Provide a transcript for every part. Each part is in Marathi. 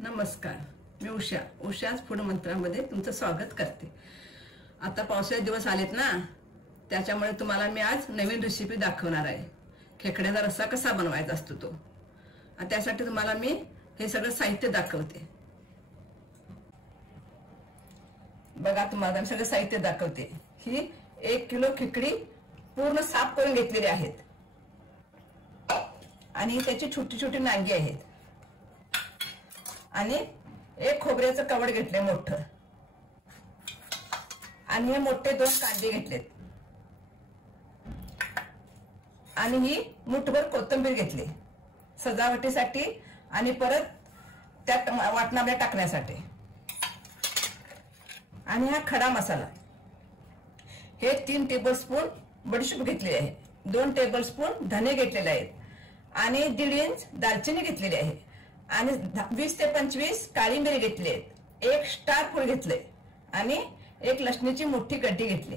नमस्कार, मी उषाच फूड मंत्रामध्ये तुमचं स्वागत करते। आता पावसाचे दिवस आलेत ना, त्याच्यामुळे तुम्हाला मी आज नवीन रेसिपी दाखवणार आहे। खेकड्याचा रस्सा कसा बनवायचा असतो तो। त्यासाठी तुम्हाला मी हे सगळं साहित्य दाखवते। बघा, तुम्हाला सगळं साहित्य दाखवते। ही 1 किलो खेकडी पूर्ण साफ करून घेतलेली आहेत आणि त्याची छोटी छोटी नांगी आहेत आणि एक खोबऱ्याचं कवड घेतले मोठं आणि हे मोठे 2 कांदे घेतलेत आणि ही मुठभर कोथिंबीर घेतली सजावटीसाठी आणि परत त्यात वाटणामध्ये टाकण्यासाठी। आणि हा खडा मसाला, हे 3 टेबलस्पून बडीशेप घेतली आहे, 2 टेबलस्पून धने घेतलेले आहेत आणि 1.5 इंच दालचिनी घेतलेली आहे आणि 20 ते 25 काळी मिरी घेतली आहेत, 1 स्टार फूल घेतले आणि 1 लसणीची मोठी गड्डी घेतली।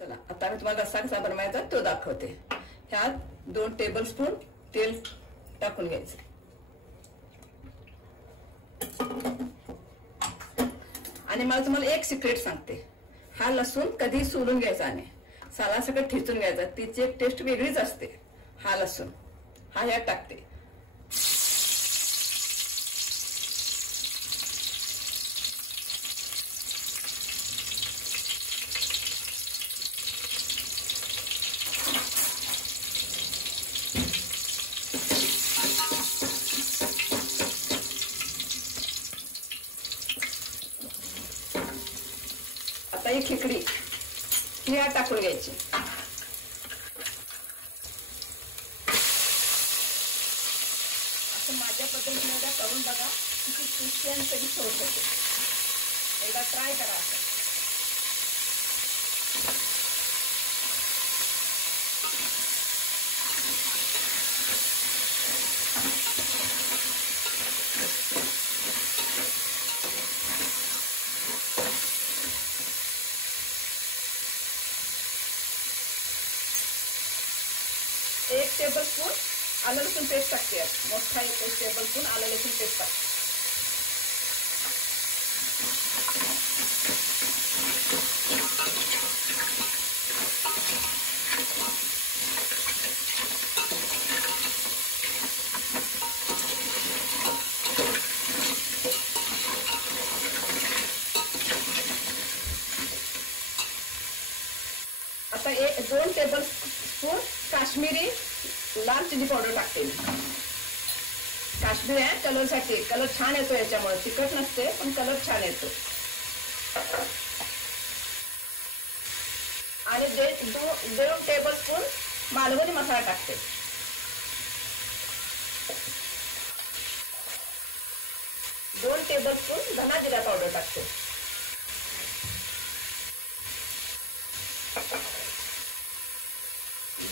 चला, आता मी तुम्हाला रस्सा कसा बनवायचा तो दाखवते। ह्यात 2 टेबलस्पून तेल टाकून घ्यायचं आणि मला तुम्हाला एक सिक्रेट सांगते। हा लसूण कधी सोलून घ्यायचा नाही, सालासकट ठेचून घ्यायचा, तिची एक टेस्ट वेगळीच असते। हा लसूण हा ह्यात टाकते आता ही खेकडी ही ह्यात टाकून घ्यायची असं माझ्या पद्धतीने एकदा करून बघा, किती टेस्टी आणि कधी चव होते। एकदा ट्राय करा असं। एक टेबलस्पून आलं लसूण पेस्ट टाकते, मोठा 1 टेबलस्पून आलं लसूण पेस्ट टाकते। आता 2 टेबलस्पून काश्मीरी लाल चिली पावडर टाकते। काश्मीरी आहे कलर साठी, कलर छान येतो याच्यामुळे, तिखट नसते पण कलर छान येतो। आणि 2 टेबलस्पून मालवणी मसाला टाकते। 2 टेबलस्पून धना जिरा पावडर टाकते।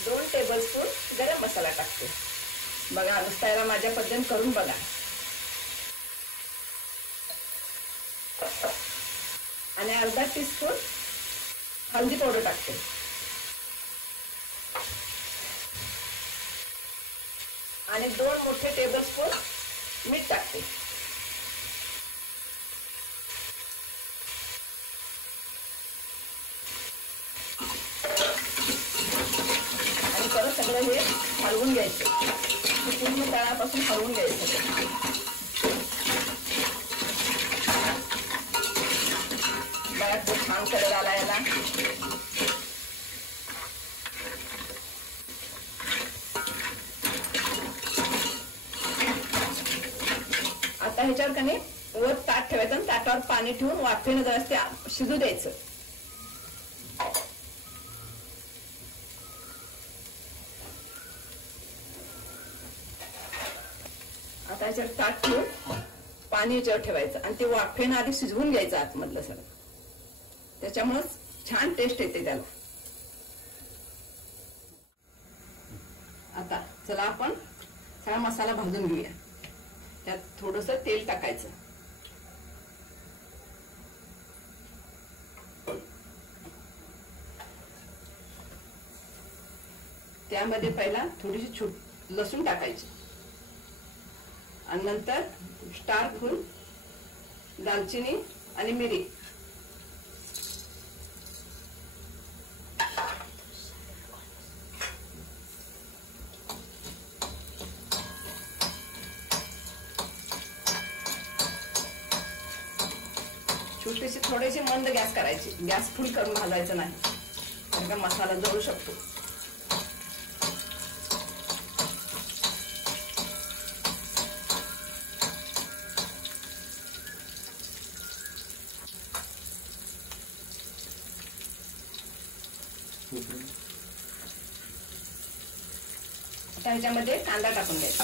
दोन टेबलस्पून गरम मसाला टाकते। बघा, नुसता याला माझ्या पद्धतीने करून बघा। आणि अर्धा टीस्पून हळदी पावडर टाकते आणि 2 मोठे टेबलस्पून मीठ टाकते। आणि परत सगळं हे हलवून घ्यायचं, पूर्ण तळापासून हलवून घ्यायचं। बघा, खूप छान कलर आला याला। आता ह्याच्यावर कणी वर ताट ठेवायचं आणि ताटावर पाणी ठेवून वाफेनं जरा शिजू द्यायचं। आता याच्यावर ताट ठेवून पाणी याच्यावर ठेवायचं आणि ते वाफेनं आधी शिजवून घ्यायचं आतमधलं सगळं, त्याच्यामुळे छान टेस्ट येते त्याला। आता चला आपण सगळा मसाला भाजून घेऊया। त्यात थोडंसं तेल टाकायचं त्यामध्ये पहिला थोडीशी लसूण टाकायची आणि नंतर स्टार फूल, दालचिनी आणि मिरी, छोटीशी थोडीशी मंद गॅस करायची, गॅस फुल करून घालायचं नाही कारण का मसाला जळू शकतो. आता ह्याच्यामध्ये कांदा टाकून द्यायचा.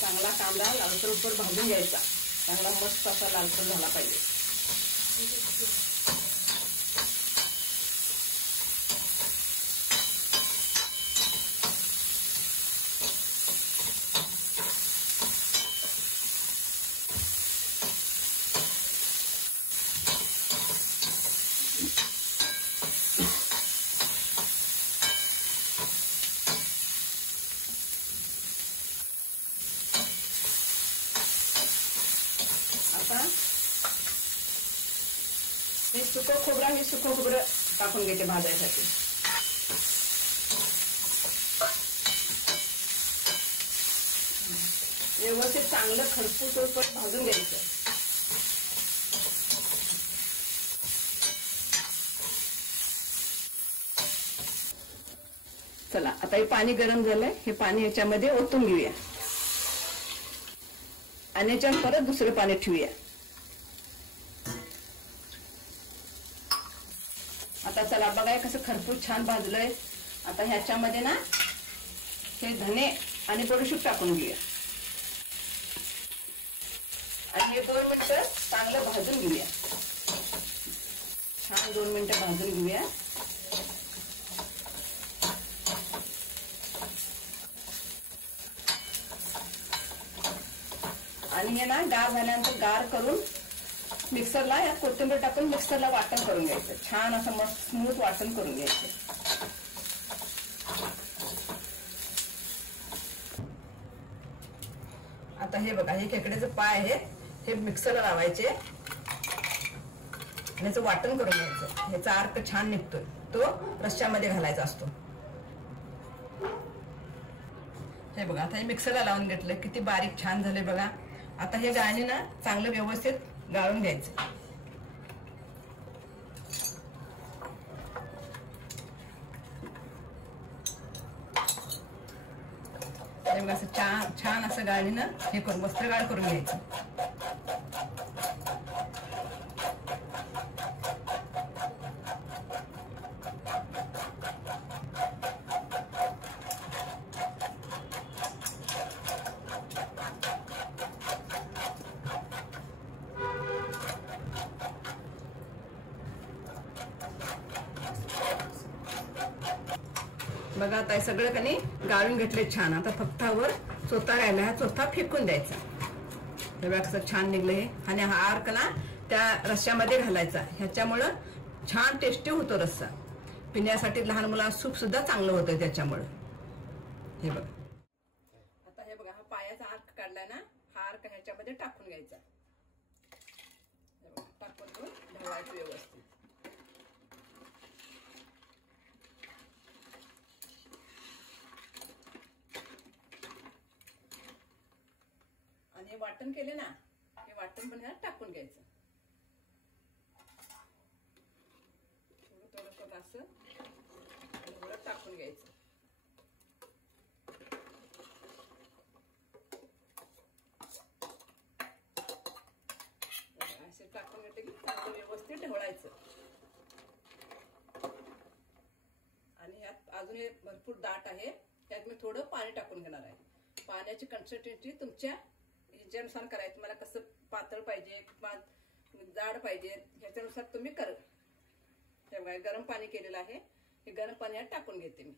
चांगला कांदा लालसर भाजून घ्यायचा. चांगला मस्त असा लालसर झाला पाहिजे. हे सुकं खोबरं टाकून घेते भाजायसाठी. व्यवस्थित चांगलं खरपूस भाजून घ्यायचं. चला आता हे पाणी गरम झालंय. हे पाणी याच्यामध्ये ओतून घेऊया आणि याच्यावर परत दुसरं पाणी ठेवूया. आता चला बघा कसं खरपूस छान भाजलंय. आता ह्याच्यामध्ये ना हे धने आणि बडीशेप टाकून घेऊया आणि हे 2 मिनिटं चांगलं भाजून घेऊया. छान 2 मिनिटं भाजून घेऊया. आणि हे ना गार झाल्यानंतर गार करून मिक्सरला या कोथिंबीर टाकून मिक्सरला वाटण करून घ्यायचं. छान असं मस्त स्मूथ वाटण करून घ्यायचं. आता हे बघा हे खेकड्याचे पाय आहेत. हे मिक्सरला लावायचे आणि याचं वाटण करून घ्यायचं. ह्याचा अर्क छान निघतोय. तो रश्श्यामध्ये घालायचा असतो. हे बघा आता हे मिक्सरला लावून घेतलं. किती बारीक छान झाले बघा. आता हे गाळणी ना चांगलं व्यवस्थित गाळून घ्यायचं. असं छान असं गाळणीनं हे करून वस्त्रगाळ करून घ्यायचं. बघा आता हे सगळं कणी गाळून घेतले छान. आता फक्त वर चोथा राहिला. हा चोथा फेकून द्यायचा. हे बघा कसं छान निघलं हे. आणि हा अर्क ना त्या रश्श्यामध्ये घालायचा. ह्याच्यामुळं छान टेस्टी होतो रस्सा. पिण्यासाठी लहान मुलांना सूप सुद्धा चांगलं होतं त्याच्यामुळं. हे बघा आता हे बघा हा पायाचा अर्क काढलाय ना. हा अर्क ह्याच्यामध्ये टाकून घ्यायचा. टाकून घेऊन ढवळायचं व्यवस्थित. आणि हे वाटण केले ना हे वाटण पण ह्यात टाकून घ्यायचं. थोडं असं थोडं टाकून घ्यायचं. असे टाकून घेतले की चांगलं व्यवस्थित ढवळायचं. आणि ह्यात अजून हे भरपूर दाट आहे. त्यात मी थोडं पाणी टाकून घेणार आहे. पाण्याची कन्सिस्टन्सी तुमच्या ह्याच्यानुसार करायचं. तुम्हाला कसं पातळ पाहिजे किंवा जाड पाहिजे ह्याच्यानुसार तुम्ही कर. तेव्हा गरम पाणी केलेलं आहे. हे गरम पाण्यात टाकून घेते मी.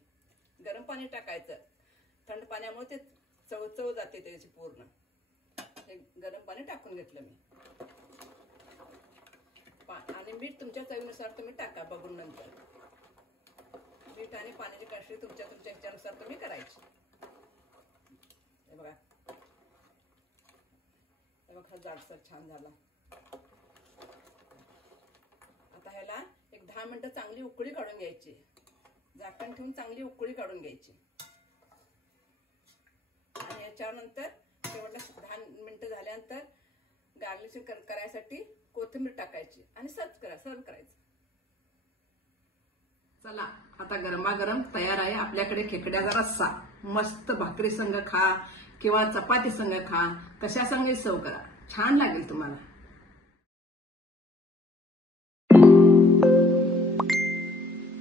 गरम पाणी टाकायचं. थंड पाण्यामुळे ते चव जाते त्याची पूर्ण. हे गरम पाणी टाकून घेतलं मी. आणि मीठ तुमच्या चवीनुसार तुम्ही टाका बघून नंतर. मीठ आणि पाण्याची काष्टी तुमच्या ह्याच्यानुसार तुम्ही करायची. हे बघा जाडसर छान झाला. आता ह्याला एक 10 मिनिटं चांगली उकळी काढून घ्यायची. झाकण ठेवून चांगली उकळी काढून घ्यायची. आणि याच्यानंतर शेवटला 10 मिनिटं झाल्यानंतर गार्निशिंग करायसाठी कोथिंबीर टाकायची आणि सर्व करायचं. चला आता गरमागरम तयार आहे आपल्याकडे खेकड्याचा रस्सा. मस्त भाकरी संग खा किंवा चपाती संग खा, कशा संग सर्व करा, छान लागेल तुम्हाला.